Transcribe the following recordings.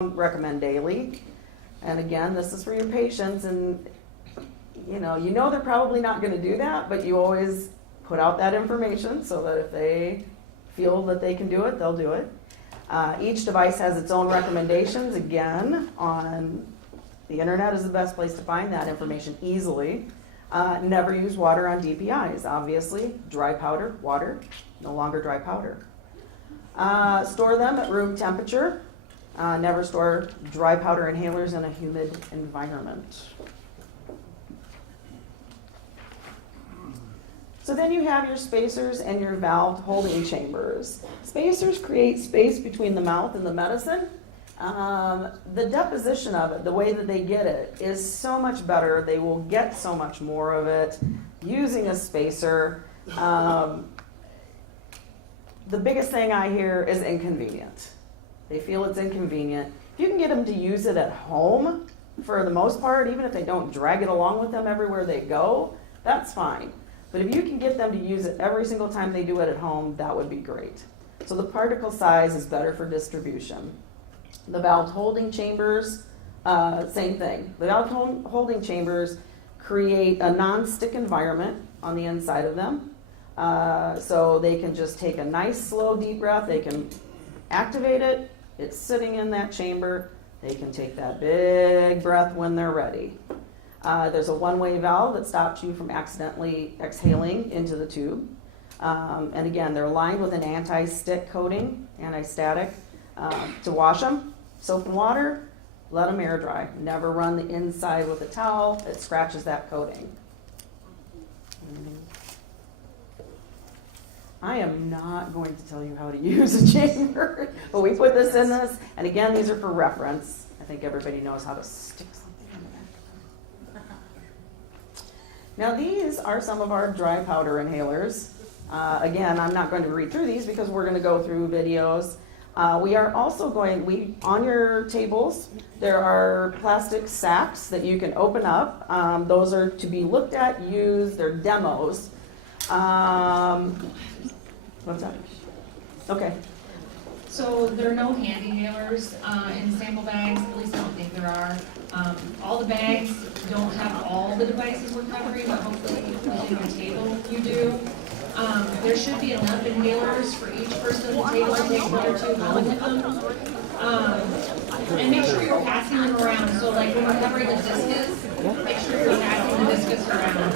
recommend daily. And again, this is for your patients, and you know they're probably not going to do that, but you always put out that information so that if they feel that they can do it, they'll do it. Each device has its own recommendations. Again, on the internet is the best place to find that information easily. Never use water on DPIs, obviously. Dry powder, water, no longer dry powder. Store them at room temperature. Never store dry powder inhalers in a humid environment. So then you have your spacers and your valve holding chambers. Spacers create space between the mouth and the medicine. The deposition of it, the way that they get it, is so much better. They will get so much more of it using a spacer. The biggest thing I hear is inconvenient. They feel it's inconvenient. If you can get them to use it at home, for the most part, even if they don't drag it along with them everywhere they go, that's fine. But if you can get them to use it every single time they do it at home, that would be great. So the particle size is better for distribution. The valve holding chambers, same thing. The valve holding chambers create a non-stick environment on the inside of them. So they can just take a nice, slow, deep breath. They can activate it. It's sitting in that chamber. They can take that big breath when they're ready. There's a one-way valve that stops you from accidentally exhaling into the tube. And again, they're lined with an anti-stick coating, anti-static, to wash them. Soap and water, let them air dry. Never run the inside with a towel. It scratches that coating. I am not going to tell you how to use a chamber, but we put this in this. And again, these are for reference. I think everybody knows how to stick something in the back. Now these are some of our dry powder inhalers. Again, I'm not going to read through these because we're going to go through videos. We are also on your tables, there are plastic sacks that you can open up. Those are to be looked at, used, they're demos. What's that? Okay. So there are no hand inhalers in sample bags, at least I don't think there are. All the bags don't have all the devices we're covering, but hopefully within your table you do. There should be enough inhalers for each person at the table to take one or two home with them. And make sure you're passing them around. So like when we're covering the discus, make sure you're passing the discus around.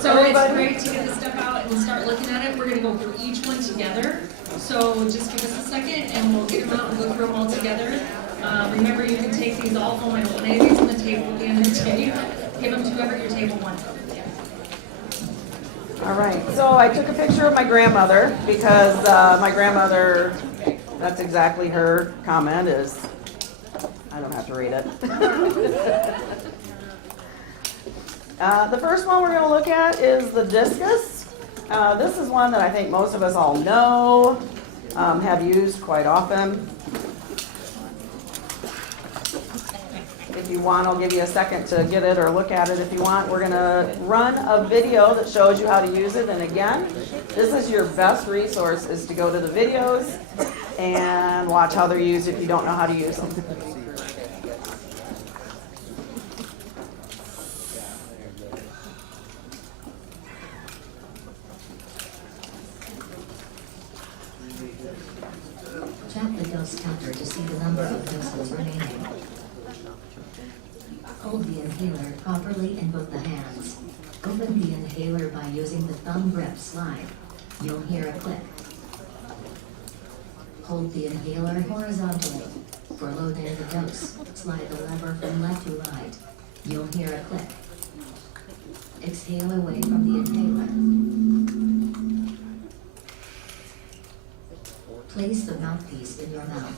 So it's great to get this stuff out and start looking at it. We're going to go through each one together. So just give us a second and we'll get them out and go through them all together. Remember, you can take these all home. I don't want any of these on the table at the end of the day. Give them to whoever at your table wants them. All right, so I took a picture of my grandmother because my grandmother, that's exactly her comment is, I don't have to read it. The first one we're going to look at is the discus. This is one that I think most of us all know, have used quite often. If you want, I'll give you a second to get it or look at it if you want. We're going to run a video that shows you how to use it. And again, this is your best resource, is to go to the videos and watch how they're used if you don't know how to use them. Tap the dose counter to see the number of doses remaining. Hold the inhaler properly in both the hands. Open the inhaler by using the thumb grip slide. You'll hear a click. Hold the inhaler horizontally. for loading the dose, slide the lever from left to right. You'll hear a click. Exhale away from the inhaler. Place the mouthpiece in your mouth.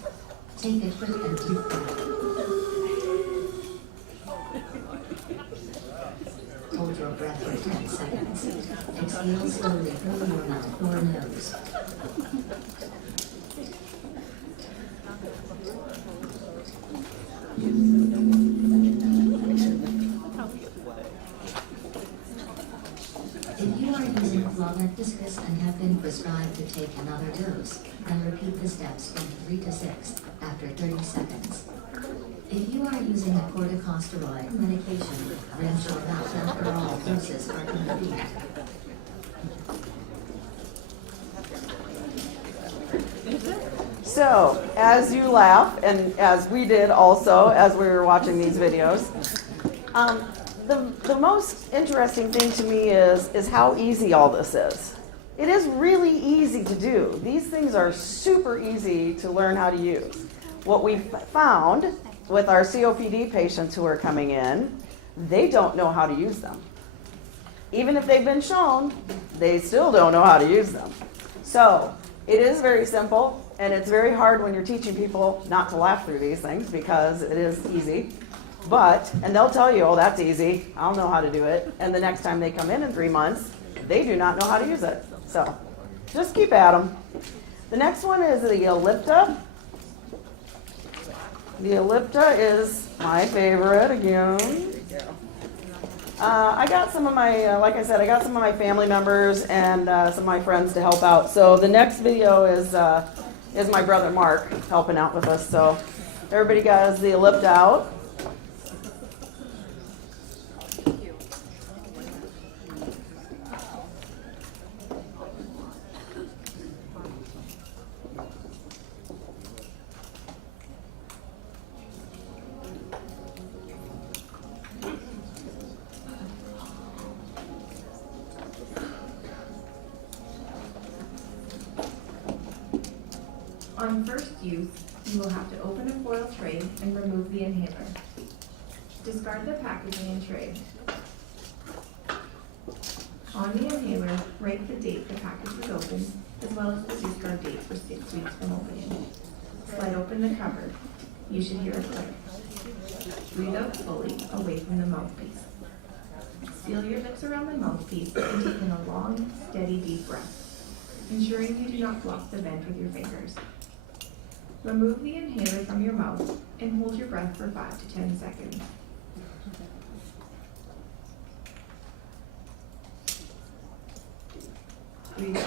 Take a quick and deep breath. Hold your breath for 10 seconds. Exhale slowly through your mouth or nose. If you are using Flonectiscus and have been prescribed to take another dose, then repeat the steps from 3 to 6 after 30 seconds. If you are using a corticosteroid medication, rinse your mouth after all doses are complete. So, as you laugh, and as we did also as we were watching these videos, the most interesting thing to me is how easy all this is. It is really easy to do. These things are super easy to learn how to use. What we found with our COPD patients who are coming in, they don't know how to use them. Even if they've been shown, they still don't know how to use them. So, it is very simple, and it's very hard when you're teaching people not to laugh through these things because it is easy. And they'll tell you, oh, that's easy, I'll know how to do it. And the next time they come in 3 months, they do not know how to use it. So, just keep at them. The next one is the Ellipta. The Ellipta is my favorite again. I got some of my, like I said, I got some of my family members and some of my friends to help out. So the next video is my brother Mark helping out with us. So everybody got the Ellipta out. On first use, you will have to open a foil tray and remove the inhaler. Discard the packaging and tray. On the inhaler, write the date the package was opened, as well as the discard date for 6 weeks from opening. Slide open the cover. You should hear a click. Breathe out fully, away from the mouthpiece. Seal your lips around the mouthpiece and take in a long, steady, deep breath, ensuring you do not block the vent with your fingers. Remove the inhaler from your mouth and hold your breath for 5 to 10 seconds. Breathe out.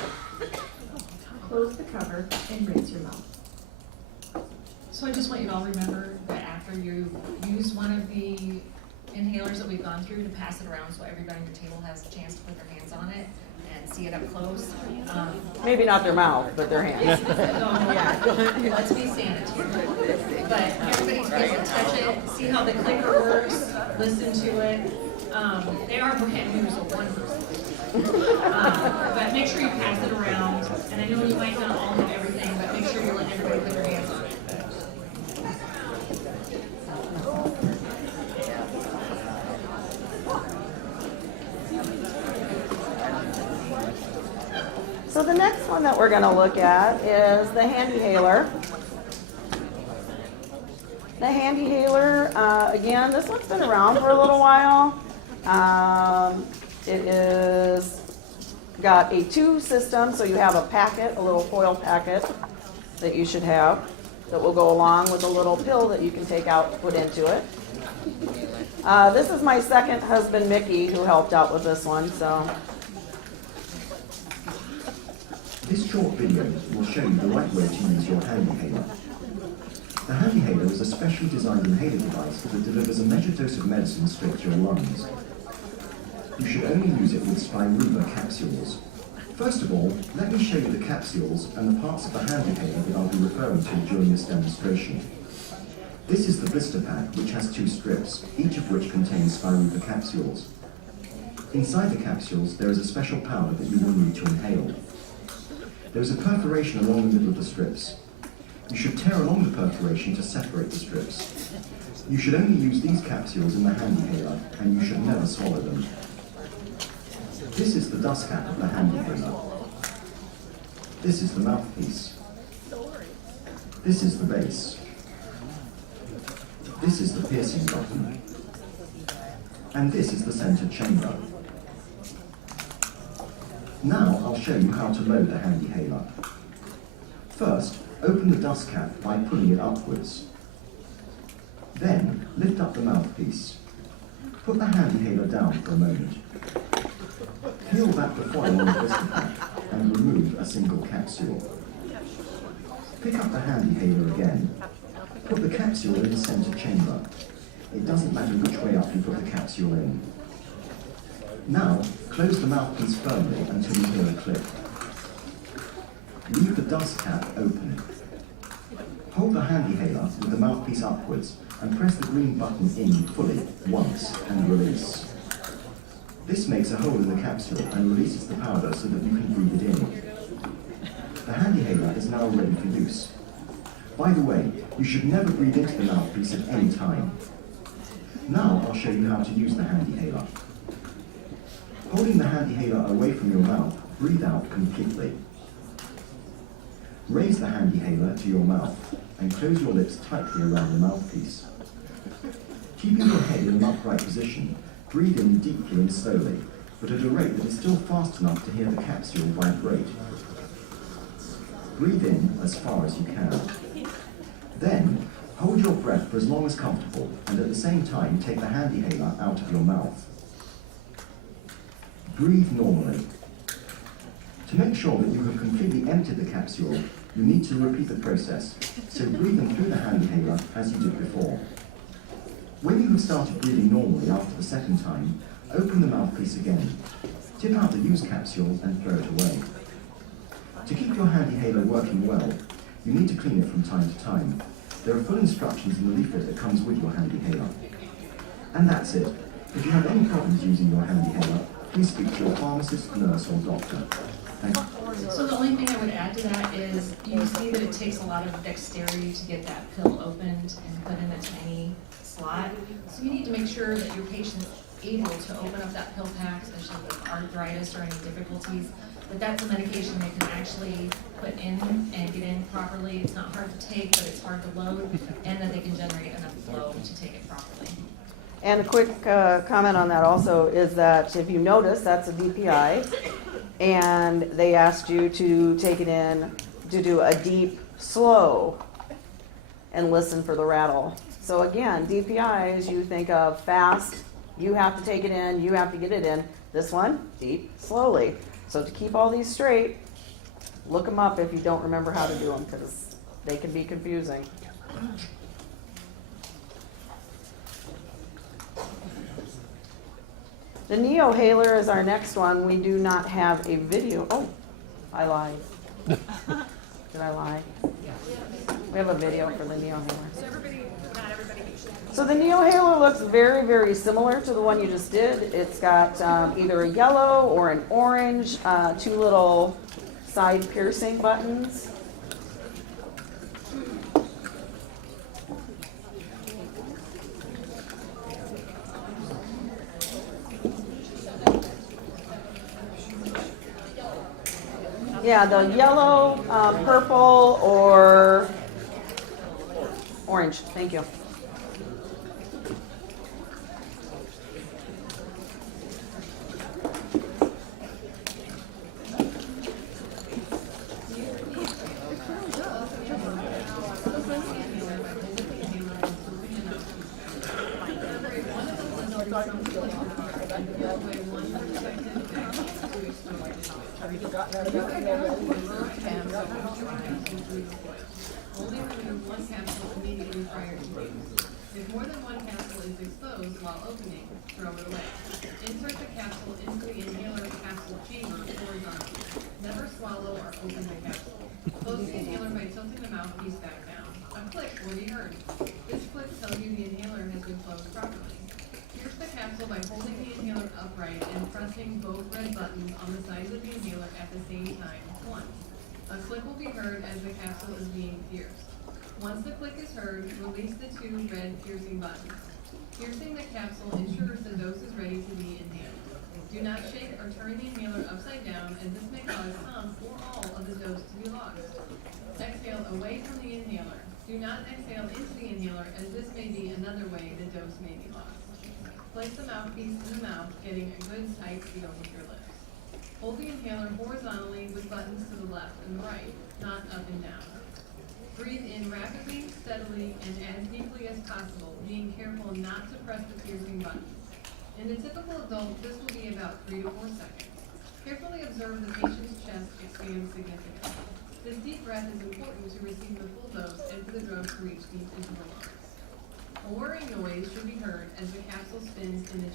Close the cover and rinse your mouth. So I just want you to all remember that after you use one of the inhalers that we've gone through, to pass it around so everybody on your table has a chance to put their hands on it and see it up close. Maybe not their mouth, but their hands. Let's be sanitary. But everybody's supposed to touch it, see how the clicker works, listen to it. They are brand new, so one person. But make sure you pass it around. And I know you might not all have everything, but make sure you're letting everybody put their hands on it. So the next one that we're going to look at is the HandyHaler. The HandyHaler, again, this one's been around for a little while. It is got a 2 system, so you have a packet, a little foil packet that you should have that will go along with a little pill that you can take out and put into it. This is my second husband, Mickey, who helped out with this one. So. This short video will show you the right way to use your HandyHaler. The HandyHaler is a specially designed inhaler device that delivers a measured dose of medicine straight to your lungs. You should only use it with Spiruva capsules. First of all, let me show you the capsules and the parts of the HandyHaler that I'll be referring to during this demonstration. This is the blister pack, which has 2 strips, each of which contains Spiruva capsules. Inside the capsules, there is a special powder that you will need to inhale. There is a perforation along the middle of the strips. You should tear along the perforation to separate the strips. You should only use these capsules in the hand inhaler, and you should never swallow them. This is the dust cap of the hand inhaler. This is the mouthpiece. This is the base. This is the piercing button. And this is the centered chamber. Now I'll show you how to load the hand inhaler. First, open the dust cap by pulling it upwards. Then, lift up the mouthpiece. Put the hand inhaler down for a moment. Peel back the foil on the blister pack and remove a single capsule. Pick up the hand inhaler again. Put the capsule in the center chamber. It doesn't matter which way up you put the capsule in. Now, close the mouthpiece firmly until you hear a click. Leave the dust cap open. Hold the hand inhaler with the mouthpiece upwards and press the green button in fully once and release. This makes a hole in the capsule and releases the powder so that you can breathe it in. The hand inhaler is now ready for use. By the way, you should never breathe into the mouthpiece at any time. Now I'll show you how to use the hand inhaler. Holding the hand inhaler away from your mouth, breathe out completely. Raise the hand inhaler to your mouth and close your lips tightly around the mouthpiece. Keeping your head in an upright position, breathe in deeply and slowly, but at a rate that is still fast enough to hear the capsule vibrate. Breathe in as far as you can. Then, hold your breath for as long as comfortable, and at the same time take the hand inhaler out of your mouth. Breathe normally. To make sure that you have completely emptied the capsule, you need to repeat the process, so breathe in through the hand inhaler as you did before. When you have started breathing normally after the second time, open the mouthpiece again. Tip out the used capsule and throw it away. To keep your hand inhaler working well, you need to clean it from time to time. There are full instructions in the leaflet that comes with your hand inhaler. And that's it. If you have any problems using your hand inhaler, please speak to your pharmacist, nurse, or doctor. Thank you. So the only thing I would add to that is you see that it takes a lot of dexterity to get that pill opened and put in a tiny slot. So you need to make sure that your patient's able to open up that pill pack, especially with arthritis or any difficulties. But that's a medication they can actually put in and get in properly. It's not hard to take, but it's hard to load, and that they can generate enough flow to take it properly. And a quick comment on that also is that if you notice, that's a DPI, and they asked you to take it in to do a deep, slow, and listen for the rattle. So again, DPIs, you think of fast, you have to take it in, you have to get it in. This one, deep, slowly. So to keep all these straight, look them up if you don't remember how to do them, because they can be confusing. The Neohaler is our next one. We do not have a video. Oh, I lied. Did I lie? We have a video for the Neohaler. So the Neohaler looks very, very similar to the one you just did. It's got either a yellow or an orange, two little side piercing buttons. Yeah, the yellow, purple, or orange. Thank you. Only remove one capsule immediately prior to use. If more than one capsule is exposed while opening, throw it away. Insert the capsule into the inhaler capsule chamber horizontally. Never swallow or open the capsule. Close the inhaler by tilting the mouthpiece back down. A click will be heard. This click tells you the inhaler has been closed properly. Pierce the capsule by holding the inhaler upright and pressing both red buttons on the sides of the inhaler at the same time once. A click will be heard as the capsule is being pierced. Once the click is heard, release the two red piercing buttons. Piercing the capsule ensures the dose is ready to be inhaled. Do not shake or turn the inhaler upside down, as this may cause some or all of the dose to be lost. Exhale away from the inhaler. Do not exhale into the inhaler, as this may be another way the dose may be lost. Place the mouthpiece in the mouth, getting a good tight seal with your lips. Hold the inhaler horizontally with buttons to the left and right, not up and down. Breathe in rapidly, steadily, and as deeply as possible, being careful not to press the piercing buttons. In the typical adult, this will be about 3 to 4 seconds. Carefully observe the patient's chest expand significantly. This deep breath is important to receive the full dose and for the drug to reach deep into the lungs. A whirring noise should be heard as the capsule spins in the